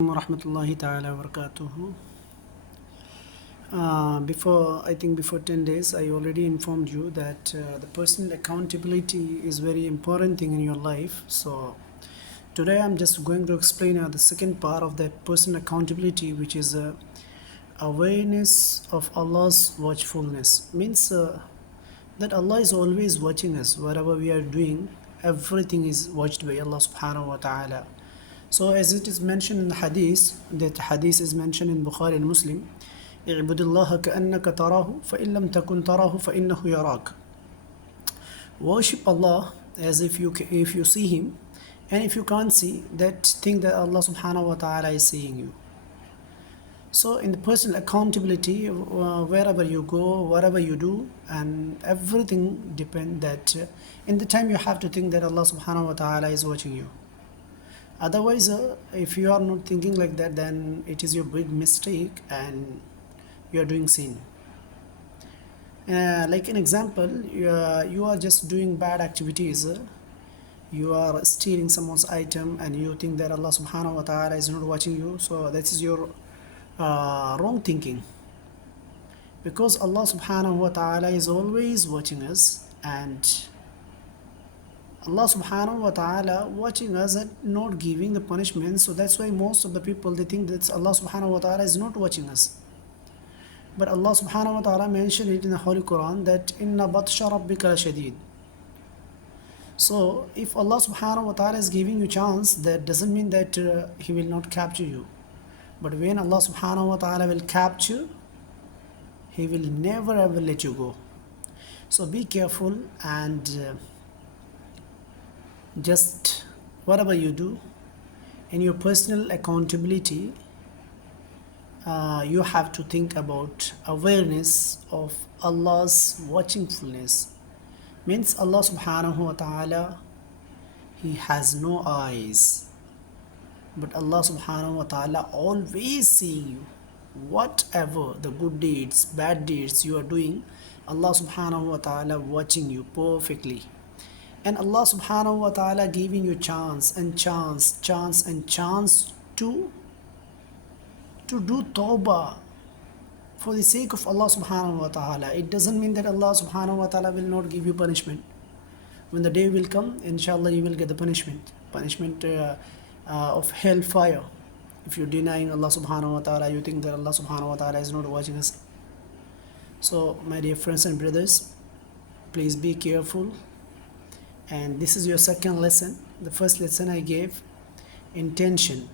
Warahmatullahi ta'ala wabarakatuh. Before 10 days, I already informed you that the personal accountability is very important thing in your life. So today I'm just going to explain the second part of that personal accountability, which is awareness of Allah's watchfulness. Means that Allah is always watching us. Whatever we are doing, everything is watched by Allah subhanahu wa ta'ala. So as it is mentioned in the hadith, that hadith is mentioned in Bukhari and Muslim, اعبد الله كأنك تراه فإن لم تكن تراه فإنه يراك. Worship Allah as if you see Him, and if you can't see, that think that Allah subhanahu wa ta'ala is seeing you. So in the personal accountability, wherever you go, whatever you do, and everything depend that in the time you have to think that Allah subhanahu wa ta'ala is watching you. Otherwise, if you are not thinking like that, then it is your big mistake and you are doing sin. Like an example, you are just doing bad activities. You are stealing someone's item and you think that Allah subhanahu wa ta'ala is not watching you. So that is your wrong thinking. Because Allah subhanahu wa ta'ala is always watching us, and Allah subhanahu wa ta'ala watching us and not giving the punishment. So that's why most of the people, they think that Allah subhanahu wa ta'ala is not watching us. But Allah subhanahu wa ta'ala mentioned it in the Holy Quran that inna batsha rabbika shadid. So if Allah subhanahu wa ta'ala is giving you chance, that doesn't mean that He will not capture you. But when Allah subhanahu wa ta'ala will capture, He will never ever let you go. So be careful, and just whatever you do in your personal accountability, you have to think about awareness of Allah's watchingfulness. Means Allah subhanahu wa ta'ala, He has no eyes, but Allah subhanahu wa ta'ala always seeing you. Whatever the good deeds, bad deeds you are doing, Allah subhanahu wa ta'ala watching you perfectly. And Allah subhanahu wa ta'ala giving you chance and chance to do tawbah for the sake of Allah subhanahu wa ta'ala. It doesn't mean that Allah subhanahu wa ta'ala will not give you punishment. When the day will come, inshallah, you will get the punishment of hellfire. If you're denying Allah subhanahu wa ta'ala, you think that Allah subhanahu wa ta'ala is not watching us. So my dear friends and brothers, please be careful. And this is your second lesson. The first lesson I gave, intention,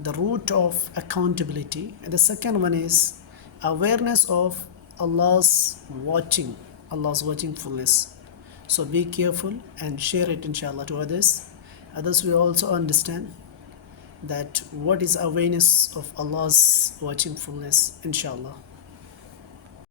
the root of accountability. And the second one is awareness of Allah's watchingfulness. So be careful and share it inshallah to others. Others will also understand that what is awareness of Allah's watchingfulness, inshallah.